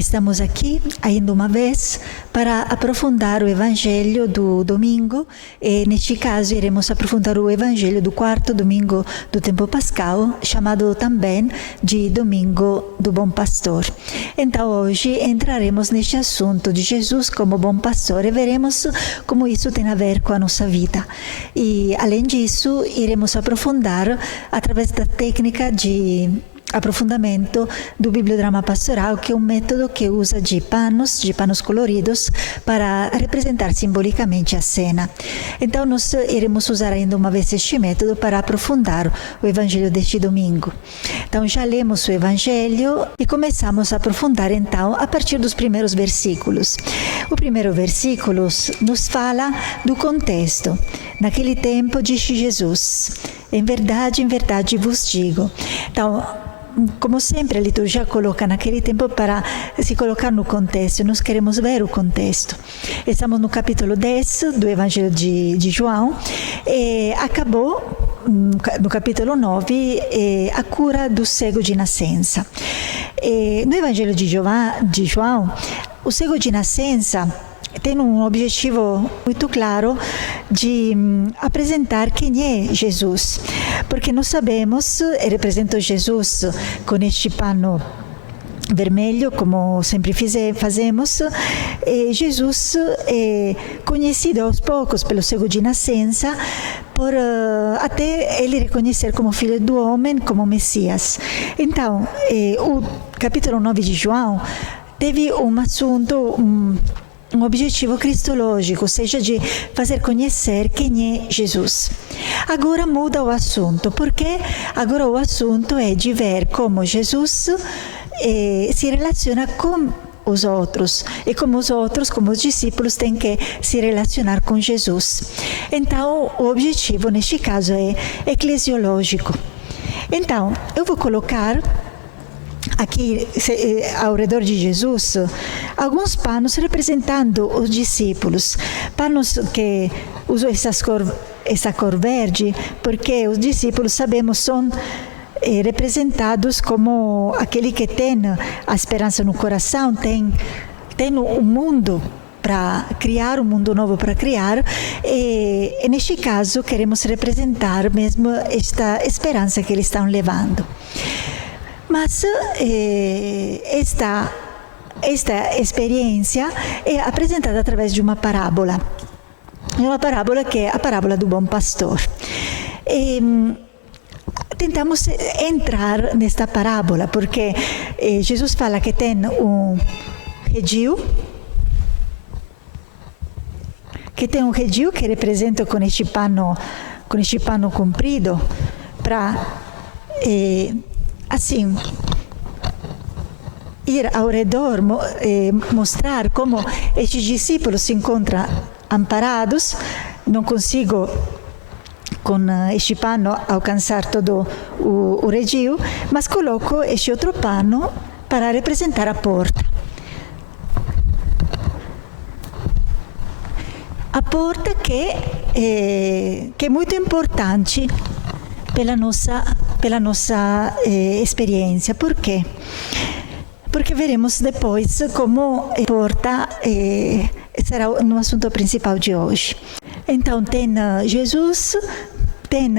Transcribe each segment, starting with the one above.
Estamos aqui ainda uma vez para aprofundar o Evangelho do domingo e neste caso iremos aprofundar o Evangelho do quarto domingo do tempo pascal, chamado também de Domingo do Bom Pastor. Então hoje entraremos neste assunto de Jesus como bom pastor e veremos como isso tem a ver com a nossa vida. E além disso, iremos aprofundar através da técnica de aprofundamento do bibliodrama pastoral, que é um método que usa de panos coloridos para representar simbolicamente a cena. Então nós iremos usar ainda uma vez este método para aprofundar o Evangelho deste domingo. Então já lemos o Evangelho e começamos a aprofundar então a partir dos primeiros versículos. O primeiro versículo nos fala do contexto. Naquele tempo disse Jesus: em verdade vos digo. Então, como sempre, a liturgia coloca naquele tempo para se colocar no contexto. Nós queremos ver o contexto. Estamos no capítulo 10 do Evangelho de João e acabou no capítulo 9 a cura do cego de nascença. No Evangelho de João, o cego de nascença tem um objetivo muito claro de apresentar quem é Jesus, porque nós sabemos, e representa Jesus com este pano vermelho, como sempre fazemos. Jesus é conhecido aos poucos pelo cego de nascença, por até ele reconhecer como filho do homem, como Messias. Então, o capítulo 9 de João teve um assunto, um objetivo cristológico, ou seja, de fazer conhecer quem é Jesus. Agora muda o assunto, porque agora o assunto é de ver como Jesus se relaciona com os outros e como os outros, como os discípulos, têm que se relacionar com Jesus. Então, o objetivo neste caso é eclesiológico. Então, eu vou colocar aqui ao redor de Jesus alguns panos representando os discípulos, panos que usam essa cor verde porque os discípulos, sabemos, são representados como aquele que tem a esperança no coração, tem um mundo para criar, um mundo novo para criar, e neste caso queremos representar mesmo esta esperança que eles estão levando. Mas esta experiência é apresentada através de uma parábola. Uma parábola que é a parábola do bom pastor. Tentamos entrar nesta parábola porque Jesus fala que tem um redil, que representa com este pano comprido para assim ir ao redor, mostrar como estes discípulos se encontram amparados. Não consigo com este pano alcançar todo o redil, mas coloco este outro pano para representar a porta. A porta que é muito importante pela nossa experiência. Por quê? Porque veremos depois como a porta será no assunto principal de hoje. Então, tem Jesus, tem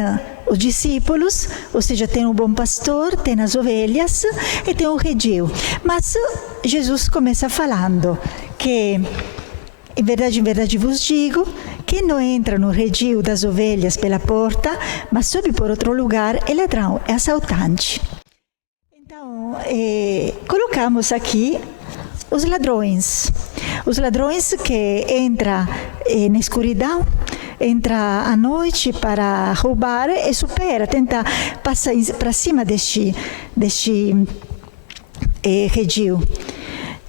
os discípulos, ou seja, tem o bom pastor, tem as ovelhas e tem o redil. Mas Jesus começa falando que, em verdade vos digo, quem não entra no redil das ovelhas pela porta, mas sobe por outro lugar, é ladrão, é assaltante. Então, colocamos aqui os ladrões que entram na escuridão, entra à noite para roubar e supera, tenta passar para cima deste redil.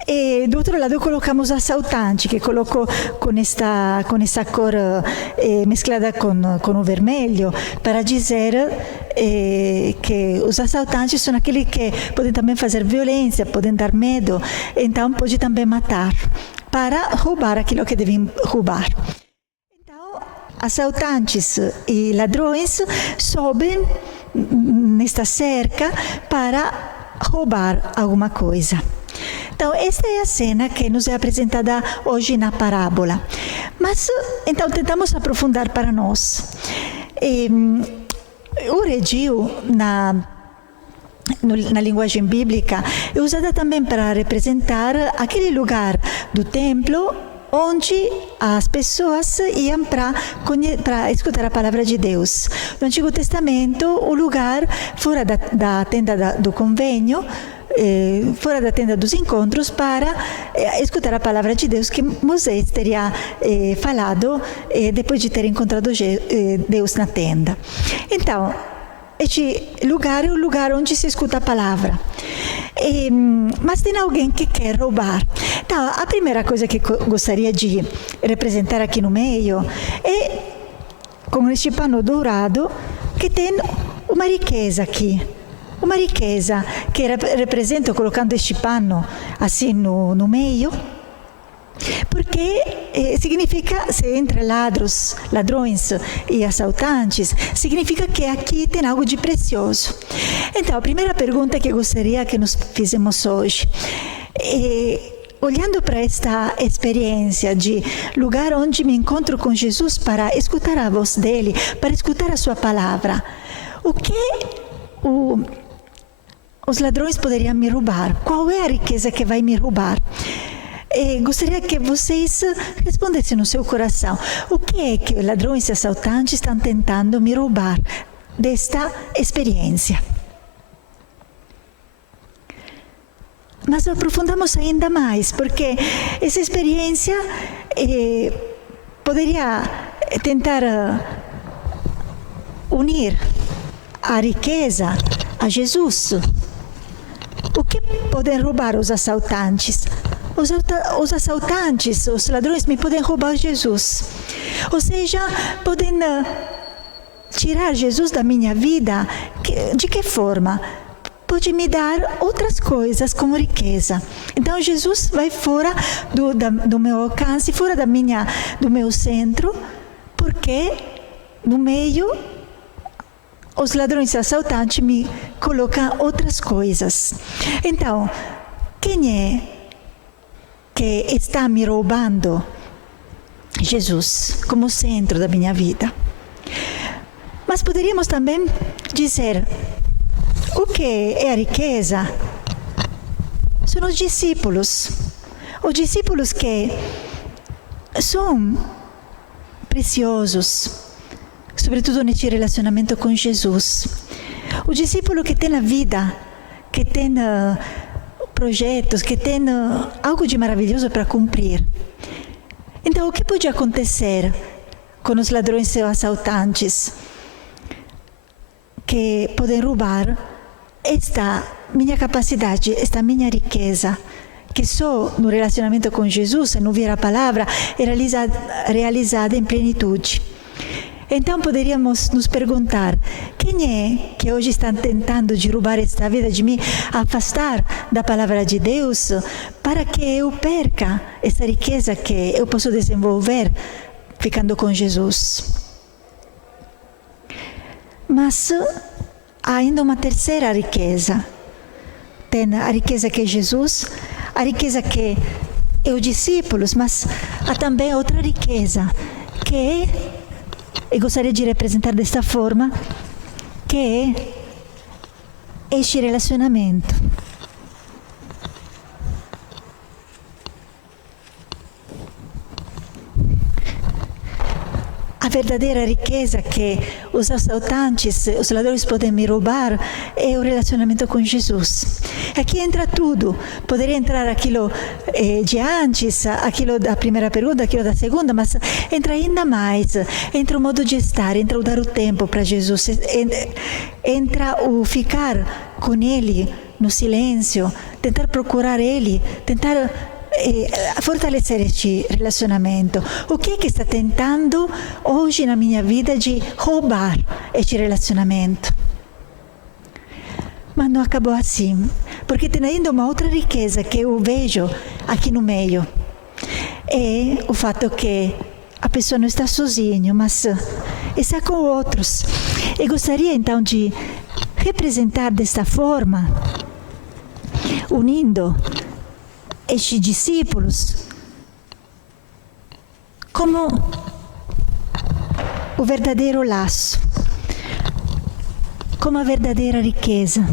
E do outro lado colocamos o assaltante, que colocou com essa cor mesclada com o vermelho, para dizer que os assaltantes são aqueles que podem também fazer violência, podem dar medo, então pode também matar, para roubar aquilo que devem roubar. Então, assaltantes e ladrões sobem nesta cerca para roubar alguma coisa. Então, esta é a cena que nos é apresentada hoje na parábola. Mas, então, tentamos aprofundar para nós. O redil, na linguagem bíblica, é usada também para representar aquele lugar do templo onde as pessoas iam para escutar a palavra de Deus. No Antigo Testamento, o lugar fora da tenda do convênio, fora da tenda dos encontros, para escutar a palavra de Deus que Moisés teria falado depois de ter encontrado Deus na tenda. Então, este lugar é o lugar onde se escuta a palavra. Mas tem alguém que quer roubar. Então, a primeira coisa que gostaria de representar aqui no meio é com este pano dourado que tem uma riqueza aqui. Uma riqueza que representa, colocando este pano assim no meio, porque significa, se entre ladrões e assaltantes, significa que aqui tem algo de precioso. Então, a primeira pergunta que gostaria que nos fizemos hoje olhando para esta experiência de lugar onde me encontro com Jesus para escutar a voz dele, para escutar a sua palavra, o que os ladrões poderiam me roubar? Qual é a riqueza que vai me roubar? Gostaria que vocês respondessem no seu coração. O que é que ladrões e assaltantes estão tentando me roubar desta experiência? Mas aprofundamos ainda mais, porque essa experiência poderia tentar unir a riqueza a Jesus. O que podem roubar os assaltantes? Os assaltantes, os ladrões me podem roubar Jesus. Ou seja, podem tirar Jesus da minha vida. De que forma? Pode me dar outras coisas como riqueza. Então Jesus vai fora do meu alcance, fora do meu centro, porque no meio os ladrões e assaltantes me colocam outras coisas. Então, quem é que está me roubando? Jesus, como centro da minha vida. Mas poderíamos também dizer, o que é a riqueza? São os discípulos. Os discípulos que são preciosos, sobretudo neste relacionamento com Jesus. O discípulo que tem a vida, que tem projetos, que tem algo de maravilhoso para cumprir. Então, o que pode acontecer com os ladrões e assaltantes que podem roubar esta minha capacidade, esta minha riqueza, que só no relacionamento com Jesus, se não vier a palavra, é realizada em plenitude. Então poderíamos nos perguntar, quem é que hoje está tentando derrubar esta vida de me afastar da palavra de Deus para que eu perca essa riqueza que eu posso desenvolver ficando com Jesus? Mas há ainda uma terceira riqueza. Tem a riqueza que é Jesus, a riqueza que é os discípulos, mas há também outra riqueza, que é, e gostaria de representar desta forma, que é este relacionamento. A verdadeira riqueza que os assaltantes, os ladrões podem me roubar é o relacionamento com Jesus. Aqui entra tudo. Poderia entrar aquilo de antes, aquilo da primeira pergunta, aquilo da segunda, mas entra ainda mais. Entra o modo de estar, entra o dar o tempo para Jesus, entra o ficar com Ele no silêncio, tentar procurar Ele, tentar fortalecer este relacionamento. O que é que está tentando hoje na minha vida de roubar este relacionamento? Mas não acabou assim, porque tem ainda uma outra riqueza que eu vejo aqui no meio. É o fato que a pessoa não está sozinha, mas está com outros. E gostaria então de representar desta forma, unindo estes discípulos como o verdadeiro laço, como a verdadeira riqueza.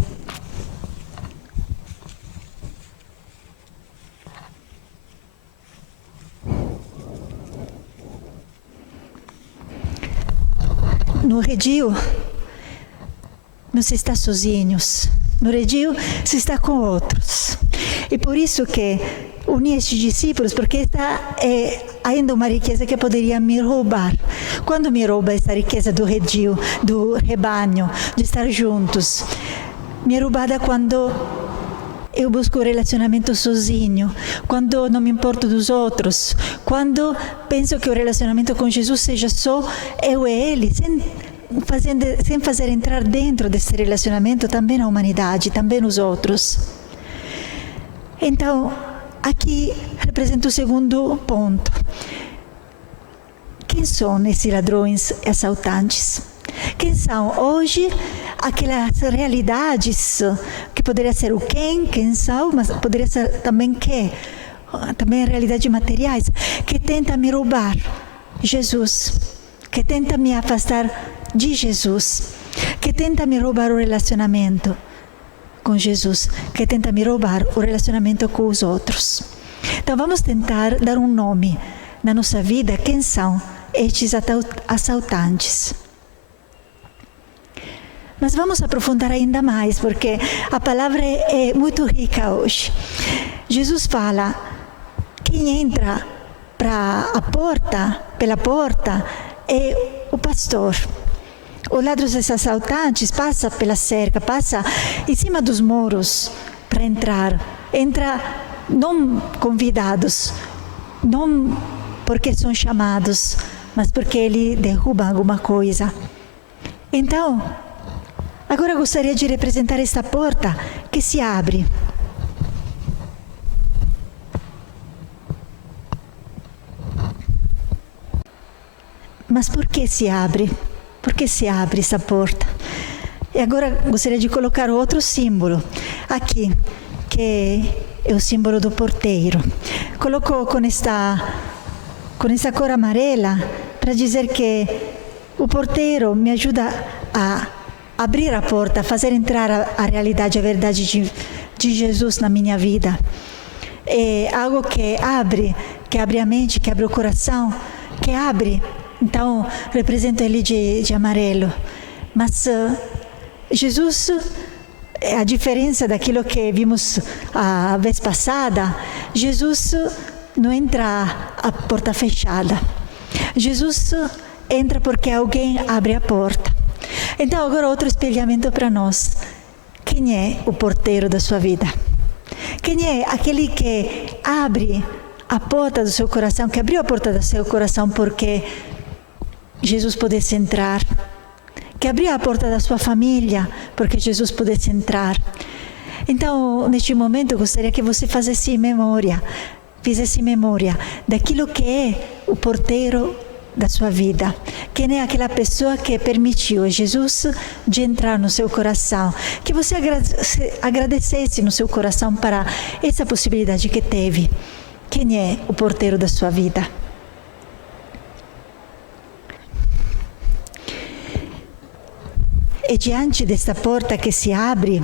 No redil, não se está sozinhos. No redil, se está com outros. E por isso que uni estes discípulos, porque esta é ainda uma riqueza que poderia me roubar. Quando me rouba essa riqueza do redil, do rebanho, de estar juntos? Me é roubada quando eu busco o relacionamento sozinho, quando não me importo dos outros, quando penso que o relacionamento com Jesus seja só eu e Ele, sem fazer entrar dentro desse relacionamento também a humanidade, também os outros. Então, aqui representa o segundo ponto. Quem são esses ladrões e assaltantes? Quem são hoje aquelas realidades que poderia ser o quem são, mas poderia ser também também realidades materiais, que tentam me roubar Jesus, que tentam me afastar de Jesus, que tentam me roubar o relacionamento com Jesus, que tenta me roubar o relacionamento com os outros. Então vamos tentar dar um nome na nossa vida. Quem são estes assaltantes? Mas vamos aprofundar ainda mais, porque a palavra é muito rica hoje. Jesus fala: quem entra pela porta é o pastor. Os ladrões e assaltantes passam pela cerca, passam em cima dos muros para entrar. Entra não convidados, não porque são chamados, mas porque ele derruba alguma coisa. Então, agora gostaria de representar esta porta que se abre. Mas por que se abre? Por que se abre essa porta? E agora gostaria de colocar outro símbolo aqui, que é o símbolo do porteiro. Coloco com essa cor amarela para dizer que o porteiro me ajuda a abrir a porta, a fazer entrar a realidade, a verdade de Jesus na minha vida. É algo que abre a mente, que abre o coração, que abre. Então, represento ele de amarelo. Mas Jesus, a diferença daquilo que vimos a vez passada, Jesus não entra a porta fechada. Jesus entra porque alguém abre a porta. Então, agora outro espelhamento para nós. Quem é o porteiro da sua vida? Quem é aquele que abre a porta do seu coração, que abriu a porta do seu coração porque Jesus pudesse entrar, que abriu a porta da sua família porque Jesus pudesse entrar? Então, neste momento, eu gostaria que você fizesse memória daquilo que é o porteiro da sua vida. Quem é aquela pessoa que permitiu a Jesus de entrar no seu coração? Que você agradecesse no seu coração para essa possibilidade que teve. Quem é o porteiro da sua vida? E diante desta porta que se abre,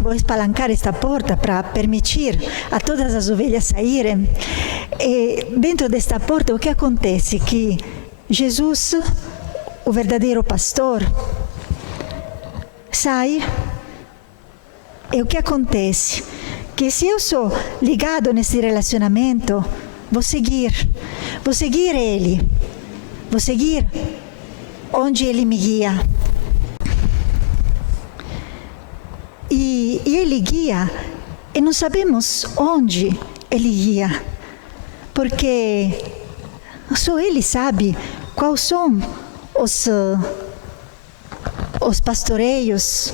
vou espalancar esta porta para permitir a todas as ovelhas saírem. E dentro desta porta, o que acontece? Que Jesus, o verdadeiro pastor, sai. E o que acontece? Que se eu sou ligado nesse relacionamento, vou seguir ele, vou seguir onde ele me guia. E ele guia, e não sabemos onde ele guia, porque só ele sabe quais são os pastoreios,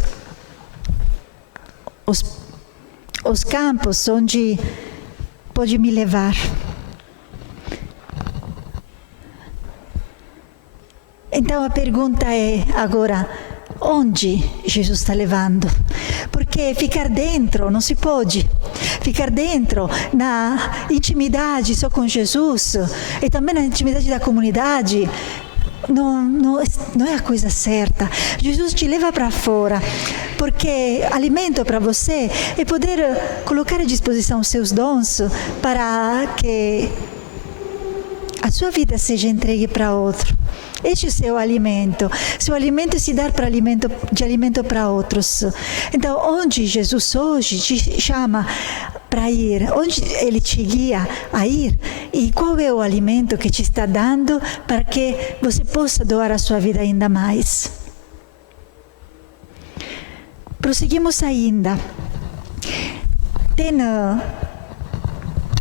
os campos onde pode me levar. Então a pergunta é agora: onde Jesus está levando, porque ficar dentro não se pode. Ficar dentro na intimidade só com Jesus e também na intimidade da comunidade não é a coisa certa. Jesus te leva para fora, porque alimento para você é poder colocar à disposição os seus dons para que a sua vida seja entregue para outro. Este é o seu alimento. Seu alimento é se dar de alimento para outros. Então, onde Jesus hoje te chama para ir, onde Ele te guia a ir, e qual é o alimento que te está dando para que você possa doar a sua vida ainda mais. Prosseguimos ainda.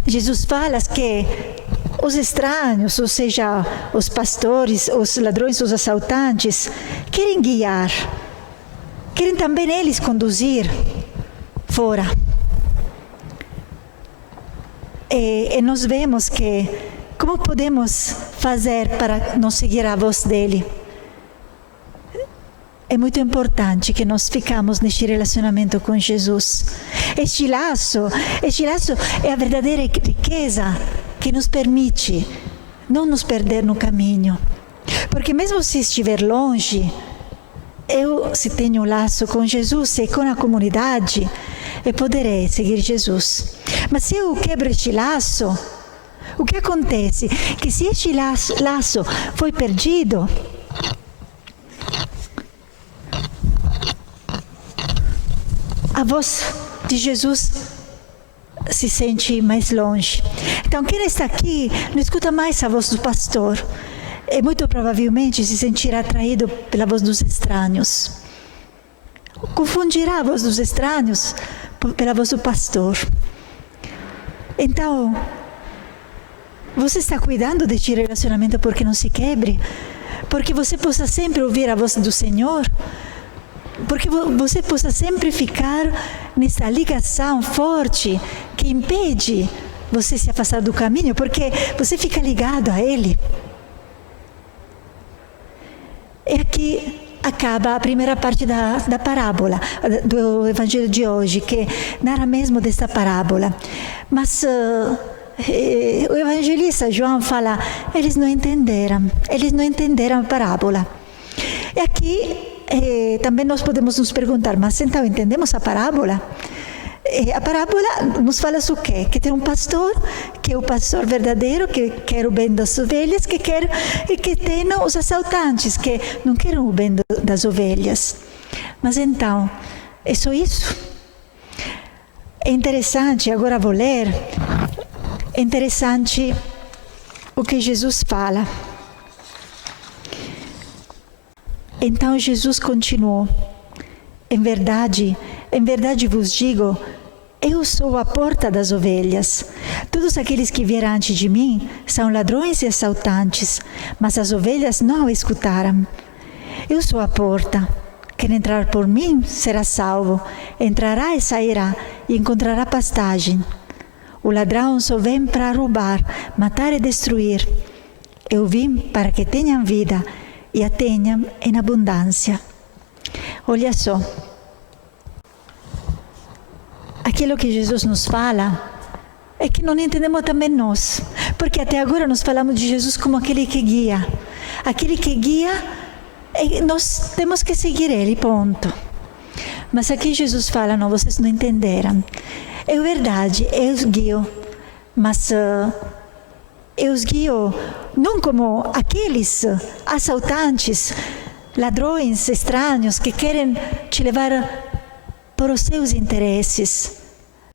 Jesus fala que os estranhos, ou seja, os pastores, os ladrões, os assaltantes, querem guiar, querem também eles conduzir fora. E nós vemos que, como podemos fazer para não seguir a voz dele? É muito importante que nós ficamos neste relacionamento com Jesus. Este laço é a verdadeira riqueza que nos permite não nos perder no caminho. Porque mesmo se estiver longe, se tenho um laço com Jesus e com a comunidade, eu poderei seguir Jesus. Mas se eu quebro este laço, o que acontece? Que se este laço foi perdido, a voz de Jesus se sente mais longe. Então, quem está aqui não escuta mais a voz do pastor e muito provavelmente se sentirá atraído pela voz dos estranhos. Confundirá a voz dos estranhos pela voz do pastor. Então, você está cuidando deste relacionamento porque não se quebre? Porque você possa sempre ouvir a voz do Senhor? Porque você possa sempre ficar nessa ligação forte que impede você se afastar do caminho, porque você fica ligado a Ele. E aqui acaba a primeira parte da parábola, do Evangelho de hoje, que narra mesmo desta parábola. Mas o evangelista João fala, eles não entenderam a parábola. E aqui também nós podemos nos perguntar, mas então entendemos a parábola? A parábola nos fala o quê? Que tem um pastor, que é o pastor verdadeiro, que quer o bem das ovelhas, e que tem os assaltantes, que não querem o bem das ovelhas. Mas então, é só isso? É interessante, agora vou ler, é interessante o que Jesus fala. Então Jesus continuou, em verdade vos digo, eu sou a porta das ovelhas. Todos aqueles que vieram antes de mim são ladrões e assaltantes, mas as ovelhas não o escutaram. Eu sou a porta. Quem entrar por mim será salvo. Entrará e sairá e encontrará pastagem. O ladrão só vem para roubar, matar e destruir. Eu vim para que tenham vida e a tenham em abundância. Olha só. Aquilo que Jesus nos fala é que não entendemos também nós. Porque até agora nós falamos de Jesus como aquele que guia. Aquele que guia, nós temos que seguir Ele, ponto. Mas aqui Jesus fala, não, vocês não entenderam. É verdade, eu os guio, mas eu os guio não como aqueles assaltantes, ladrões estranhos que querem te levar por os seus interesses,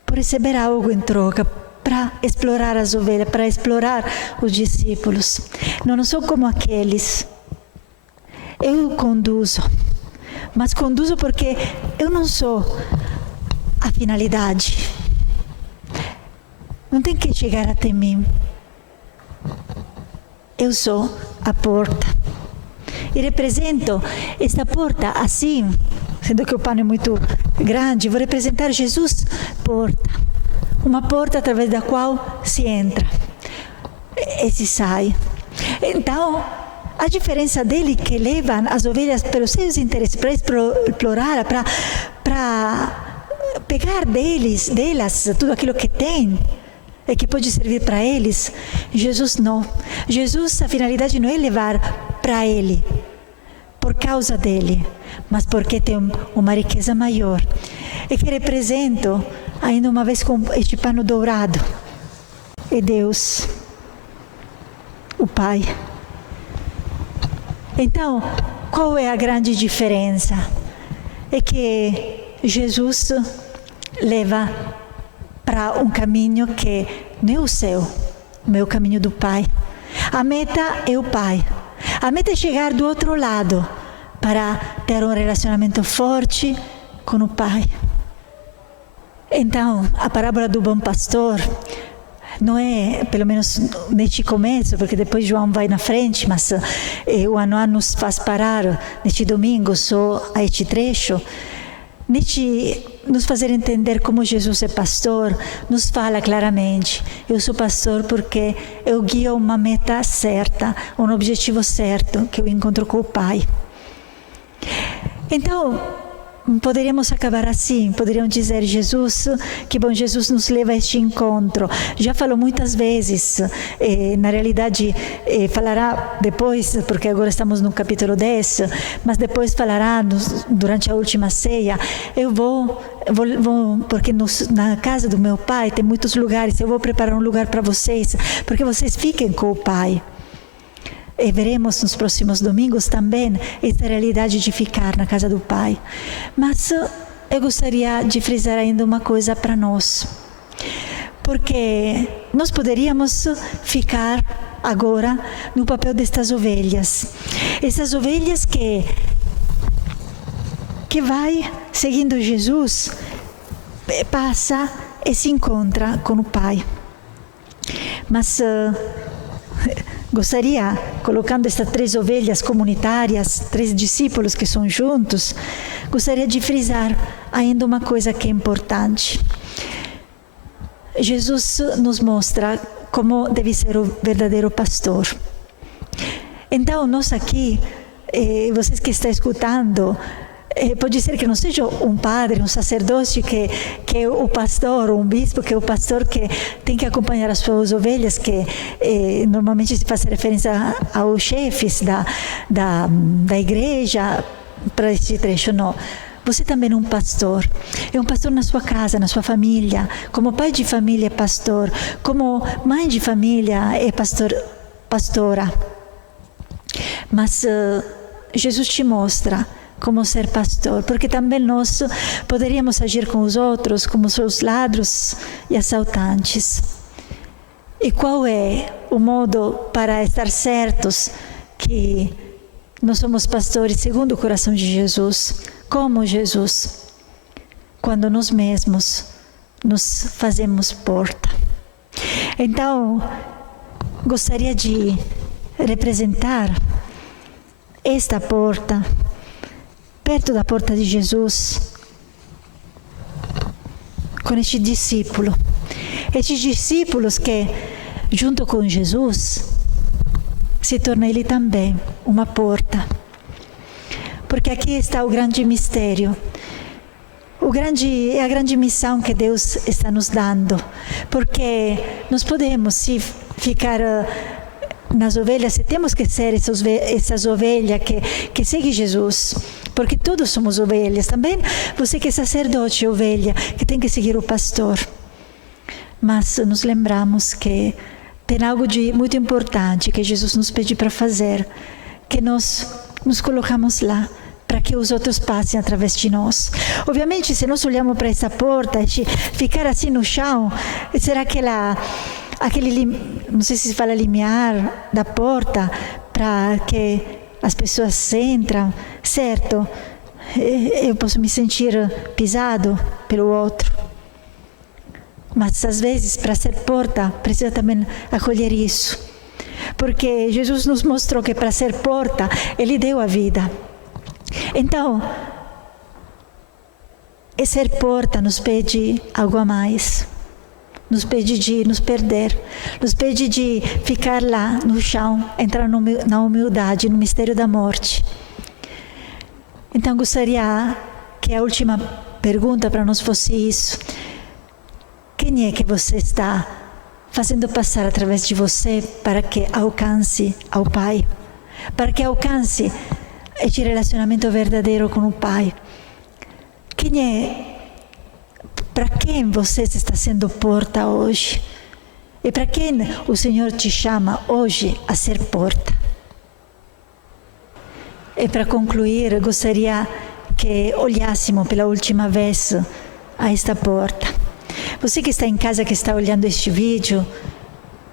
por receber algo em troca, para explorar as ovelhas, para explorar os discípulos. Não sou como aqueles. Eu conduzo, mas conduzo porque eu não sou a finalidade. Não tem que chegar até mim. Eu sou a porta. E represento esta porta assim, sendo que o pano é muito grande, vou representar Jesus, porta. Uma porta através da qual se entra e se sai. Então, a diferença dele que leva as ovelhas pelos seus interesses, para explorar, para pegar delas tudo aquilo que tem e que pode servir para eles. Jesus não. Jesus, a finalidade não é levar para ele, por causa dele, mas porque tem uma riqueza maior. E que represento, ainda uma vez com este pano dourado, é Deus, o Pai. Então, qual é a grande diferença? É que Jesus leva para um caminho que não é o céu, mas é o caminho do Pai. A meta é o Pai. A meta é chegar do outro lado para ter um relacionamento forte com o Pai. Então, a parábola do bom pastor não é, pelo menos neste começo, porque depois João vai na frente, mas o Anoá nos faz parar neste domingo só a este trecho, nos fazer entender como Jesus é pastor, nos fala claramente: eu sou pastor porque eu guio uma meta certa, um objetivo certo, que eu encontro com o Pai. Então, poderíamos acabar assim, poderíamos dizer: Jesus, que bom, Jesus nos leva a este encontro. Já falou muitas vezes, na realidade falará depois, porque agora estamos no capítulo 10, mas depois falará durante a última ceia: eu vou porque na casa do meu Pai tem muitos lugares, eu vou preparar um lugar para vocês, porque vocês fiquem com o Pai. E veremos nos próximos domingos também essa realidade de ficar na casa do Pai. Mas eu gostaria de frisar ainda uma coisa para nós. Porque nós poderíamos ficar agora no papel destas ovelhas. Essas ovelhas que vai seguindo Jesus, passa e se encontra com o Pai. Mas gostaria, colocando estas 3 ovelhas comunitárias, 3 discípulos que são juntos, gostaria de frisar ainda uma coisa que é importante. Jesus nos mostra como deve ser o verdadeiro pastor. Então, nós aqui, vocês que estão escutando, pode ser que não seja um padre, um sacerdote que é o pastor, ou um bispo que é o pastor que tem que acompanhar as suas ovelhas, que normalmente se faz referência aos chefes da igreja para esse trecho. Não. Você também é um pastor. É um pastor na sua casa, na sua família. Como pai de família é pastor. Como mãe de família é pastora. Mas Jesus te mostra como ser pastor, porque também nós poderíamos agir com os outros como os ladros e assaltantes. E qual é o modo para estar certos que nós somos pastores segundo o coração de Jesus? Como Jesus? Quando nós mesmos nos fazemos porta. Então, gostaria de representar esta porta, perto da porta de Jesus, com este discípulo. Estes discípulos que, junto com Jesus, se torna ele também uma porta. Porque aqui está o grande mistério. É a grande missão que Deus está nos dando. Porque nós podemos ficar nas ovelhas, e temos que ser essas ovelhas que seguem Jesus. Porque todos somos ovelhas. Também você que é sacerdote, ovelha, que tem que seguir o pastor. Mas nos lembramos que tem algo de muito importante que Jesus nos pede para fazer, que nós nos colocamos lá para que os outros passem através de nós. Obviamente, se nós olhamos para essa porta e ficar assim no chão, será aquele, não sei se fala limiar da porta, para que as pessoas entram, certo? Eu posso me sentir pisado pelo outro. Mas às vezes, para ser porta, precisa também acolher isso. Porque Jesus nos mostrou que para ser porta, Ele deu a vida. Então, ser porta nos pede algo a mais. nos pede de nos perder, nos pede de ficar lá no chão, entrar na humildade, no mistério da morte. Então gostaria que a última pergunta para nós fosse isso. Quem é que você está fazendo passar através de você para que alcance ao Pai? Para que alcance esse relacionamento verdadeiro com o Pai? Para quem você está sendo porta hoje? E para quem o Senhor te chama hoje a ser porta? E para concluir, gostaria que olhássemos pela última vez a esta porta. Você que está em casa, que está olhando este vídeo,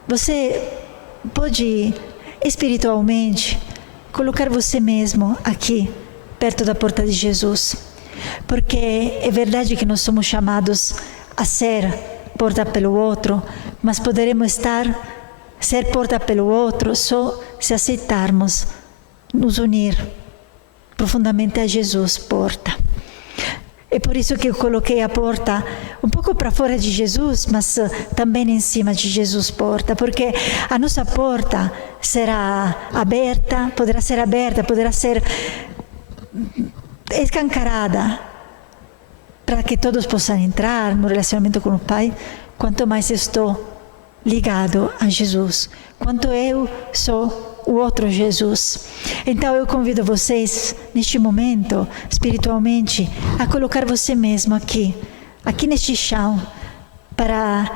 você pode espiritualmente colocar você mesmo aqui, perto da porta de Jesus. Porque é verdade que nós somos chamados a ser porta pelo outro, mas poderemos ser porta pelo outro só se aceitarmos nos unir profundamente a Jesus, porta. É por isso que eu coloquei a porta um pouco para fora de Jesus, mas também em cima de Jesus, porta, porque a nossa porta será aberta, poderá ser escancarada para que todos possam entrar no relacionamento com o Pai, quanto mais estou ligado a Jesus, quanto eu sou o outro Jesus. Então eu convido vocês, neste momento, espiritualmente, a colocar você mesmo aqui neste chão, para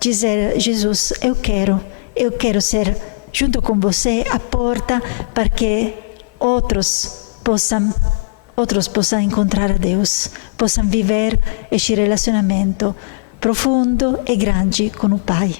dizer: Jesus, eu quero ser, junto com você, a porta para que outros possam encontrar a Deus, possam viver este relacionamento profundo e grande com o Pai.